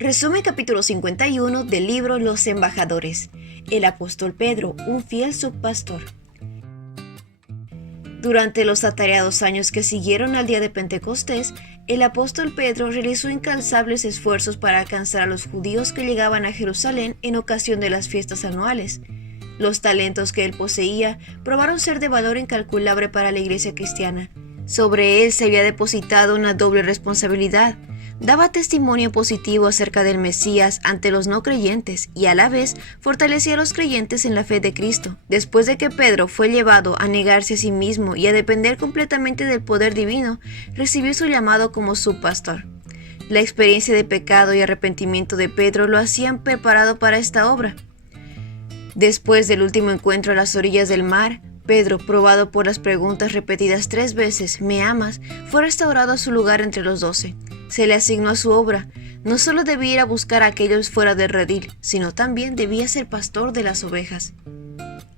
Resumen capítulo 51 del libro Los Embajadores. El apóstol Pedro, un fiel subpastor. Durante los atareados años que siguieron al día de Pentecostés, el apóstol Pedro realizó incansables esfuerzos para alcanzar a los judíos que llegaban a Jerusalén en ocasión de las fiestas anuales. Los talentos que él poseía probaron ser de valor incalculable para la iglesia cristiana. Sobre él se había depositado una doble responsabilidad. Daba testimonio positivo acerca del Mesías ante los no creyentes y a la vez fortalecía a los creyentes en la fe de Cristo. Después de que Pedro fue llevado a negarse a sí mismo y a depender completamente del poder divino, recibió su llamado como subpastor. La experiencia de pecado y arrepentimiento de Pedro lo hacían preparado para esta obra. Después del último encuentro a las orillas del mar, Pedro, probado por las preguntas repetidas 3 veces, ¿me amas?, fue restaurado a su lugar entre los 12. Se le asignó a su obra. No solo debía ir a buscar a aquellos fuera del redil, sino también debía ser pastor de las ovejas.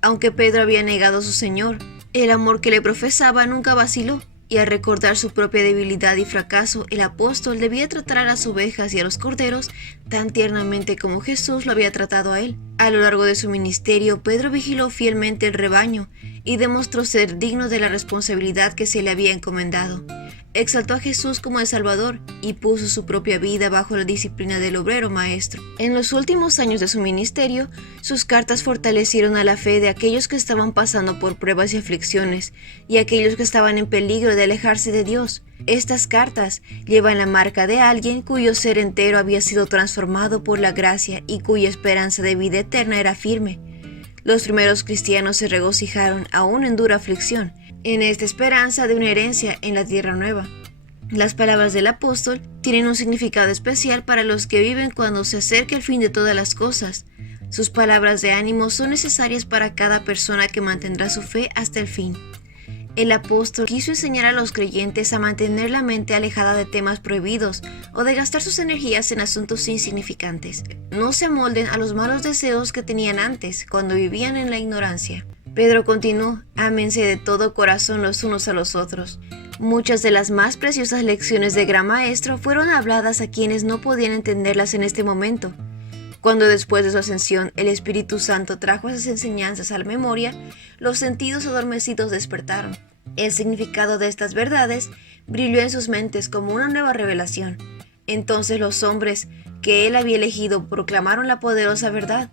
Aunque Pedro había negado a su Señor, el amor que le profesaba nunca vaciló, y al recordar su propia debilidad y fracaso, el apóstol debía tratar a las ovejas y a los corderos tan tiernamente como Jesús lo había tratado a él. A lo largo de su ministerio, Pedro vigiló fielmente el rebaño y demostró ser digno de la responsabilidad que se le había encomendado. Exaltó a Jesús como el Salvador y puso su propia vida bajo la disciplina del obrero maestro. En los últimos años de su ministerio, sus cartas fortalecieron a la fe de aquellos que estaban pasando por pruebas y aflicciones y aquellos que estaban en peligro de alejarse de Dios. Estas cartas llevan la marca de alguien cuyo ser entero había sido transformado por la gracia y cuya esperanza de vida eterna era firme. Los primeros cristianos se regocijaron, aún en dura aflicción, en esta esperanza de una herencia en la tierra nueva. Las palabras del apóstol tienen un significado especial para los que viven cuando se acerca el fin de todas las cosas. Sus palabras de ánimo son necesarias para cada persona que mantendrá su fe hasta el fin. El apóstol quiso enseñar a los creyentes a mantener la mente alejada de temas prohibidos o de gastar sus energías en asuntos insignificantes. No se amolden a los malos deseos que tenían antes, cuando vivían en la ignorancia. Pedro continuó: ámense de todo corazón los unos a los otros. Muchas de las más preciosas lecciones de Gran Maestro fueron habladas a quienes no podían entenderlas en este momento. Cuando después de su ascensión el Espíritu Santo trajo esas enseñanzas a la memoria, los sentidos adormecidos despertaron. El significado de estas verdades brilló en sus mentes como una nueva revelación. Entonces los hombres que él había elegido proclamaron la poderosa verdad.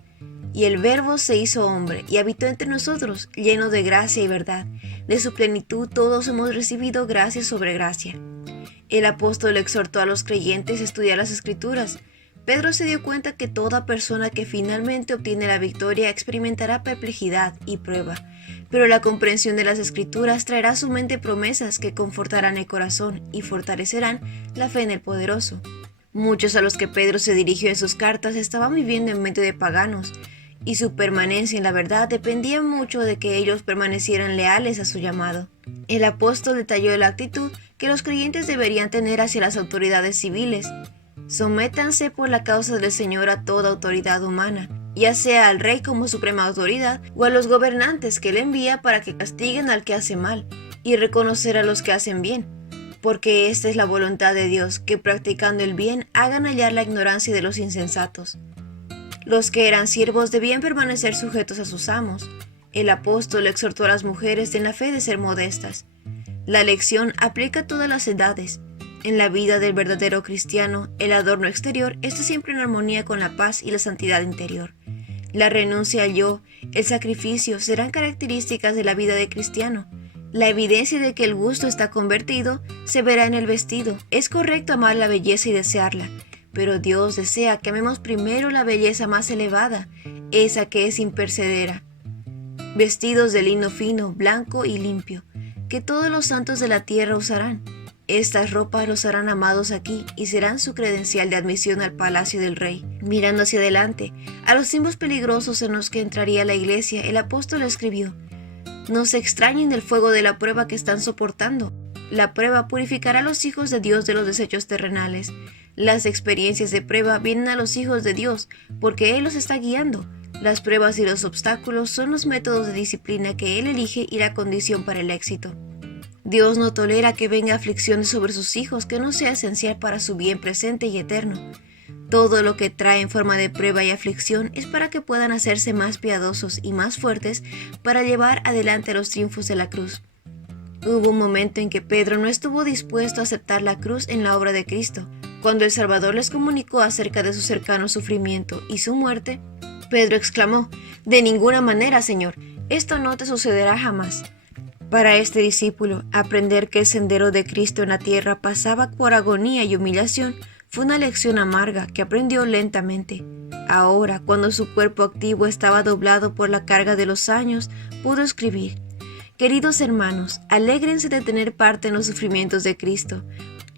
Y el Verbo se hizo hombre y habitó entre nosotros, lleno de gracia y verdad. De su plenitud todos hemos recibido gracia sobre gracia. El apóstol exhortó a los creyentes a estudiar las Escrituras. Pedro se dio cuenta que toda persona que finalmente obtiene la victoria experimentará perplejidad y prueba, pero la comprensión de las Escrituras traerá a su mente promesas que confortarán el corazón y fortalecerán la fe en el poderoso. Muchos a los que Pedro se dirigió en sus cartas estaban viviendo en medio de paganos, y su permanencia en la verdad dependía mucho de que ellos permanecieran leales a su llamado. El apóstol detalló la actitud que los creyentes deberían tener hacia las autoridades civiles. Sométanse por la causa del Señor a toda autoridad humana, ya sea al rey como suprema autoridad o a los gobernantes que él envía para que castiguen al que hace mal y reconocer a los que hacen bien, porque esta es la voluntad de Dios, que practicando el bien hagan hallar la ignorancia de los insensatos. Los que eran siervos debían permanecer sujetos a sus amos. El apóstol exhortó a las mujeres en la fe de ser modestas. La lección aplica a todas las edades. En la vida del verdadero cristiano, el adorno exterior está siempre en armonía con la paz y la santidad interior. La renuncia al yo, el sacrificio serán características de la vida de cristiano. La evidencia de que el gusto está convertido se verá en el vestido. Es correcto amar la belleza y desearla, pero Dios desea que amemos primero la belleza más elevada, esa que es imperecedera. Vestidos de lino fino, blanco y limpio, que todos los santos de la tierra usarán. Estas ropas los harán amados aquí y serán su credencial de admisión al palacio del rey. Mirando hacia adelante, a los tiempos peligrosos en los que entraría la iglesia, el apóstol escribió: no se extrañen del fuego de la prueba que están soportando. La prueba purificará a los hijos de Dios de los desechos terrenales. Las experiencias de prueba vienen a los hijos de Dios porque Él los está guiando. Las pruebas y los obstáculos son los métodos de disciplina que Él elige y la condición para el éxito. Dios no tolera que venga aflicciones sobre sus hijos que no sea esencial para su bien presente y eterno. Todo lo que trae en forma de prueba y aflicción es para que puedan hacerse más piadosos y más fuertes para llevar adelante los triunfos de la cruz. Hubo un momento en que Pedro no estuvo dispuesto a aceptar la cruz en la obra de Cristo. Cuando el Salvador les comunicó acerca de su cercano sufrimiento y su muerte, Pedro exclamó: «De ninguna manera, Señor, esto no te sucederá jamás». Para este discípulo, aprender que el sendero de Cristo en la tierra pasaba por agonía y humillación fue una lección amarga que aprendió lentamente. Ahora, cuando su cuerpo activo estaba doblado por la carga de los años, pudo escribir: «Queridos hermanos, alégrense de tener parte en los sufrimientos de Cristo,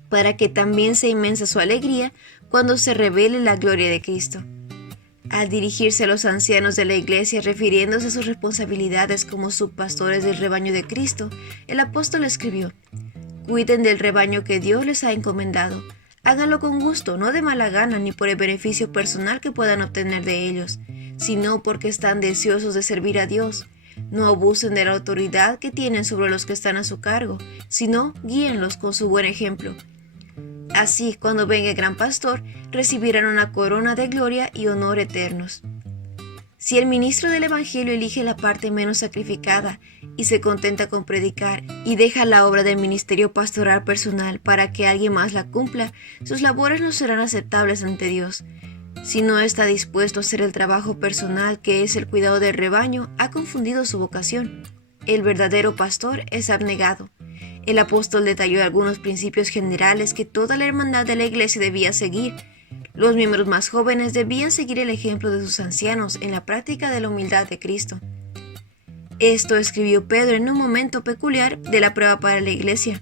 para que también sea inmensa su alegría cuando se revele la gloria de Cristo». Al dirigirse a los ancianos de la iglesia refiriéndose a sus responsabilidades como subpastores del rebaño de Cristo, el apóstol escribió: «Cuiden del rebaño que Dios les ha encomendado. Háganlo con gusto, no de mala gana ni por el beneficio personal que puedan obtener de ellos, sino porque están deseosos de servir a Dios. No abusen de la autoridad que tienen sobre los que están a su cargo, sino guíenlos con su buen ejemplo. Así, cuando venga el gran pastor, recibirán una corona de gloria y honor eternos». Si el ministro del Evangelio elige la parte menos sacrificada y se contenta con predicar y deja la obra del ministerio pastoral personal para que alguien más la cumpla, sus labores no serán aceptables ante Dios. Si no está dispuesto a hacer el trabajo personal que es el cuidado del rebaño, ha confundido su vocación. El verdadero pastor es abnegado. El apóstol detalló algunos principios generales que toda la hermandad de la iglesia debía seguir. Los miembros más jóvenes debían seguir el ejemplo de sus ancianos en la práctica de la humildad de Cristo. Esto escribió Pedro en un momento peculiar de la prueba para la iglesia.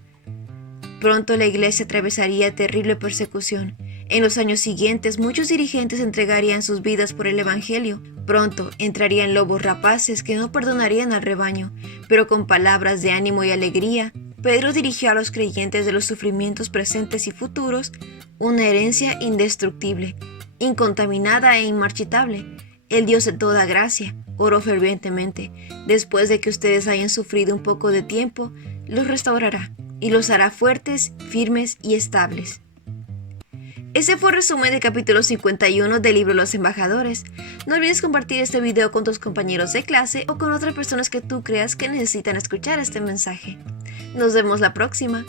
Pronto la iglesia atravesaría terrible persecución. En los años siguientes, muchos dirigentes entregarían sus vidas por el Evangelio. Pronto entrarían lobos rapaces que no perdonarían al rebaño, pero con palabras de ánimo y alegría, Pedro dirigió a los creyentes de los sufrimientos presentes y futuros una herencia indestructible, incontaminada e inmarchitable. El Dios de toda gracia, oró fervientemente, después de que ustedes hayan sufrido un poco de tiempo, los restaurará y los hará fuertes, firmes y estables. Ese fue el resumen del capítulo 51 del libro Los Embajadores. No olvides compartir este video con tus compañeros de clase o con otras personas que tú creas que necesitan escuchar este mensaje. Nos vemos la próxima.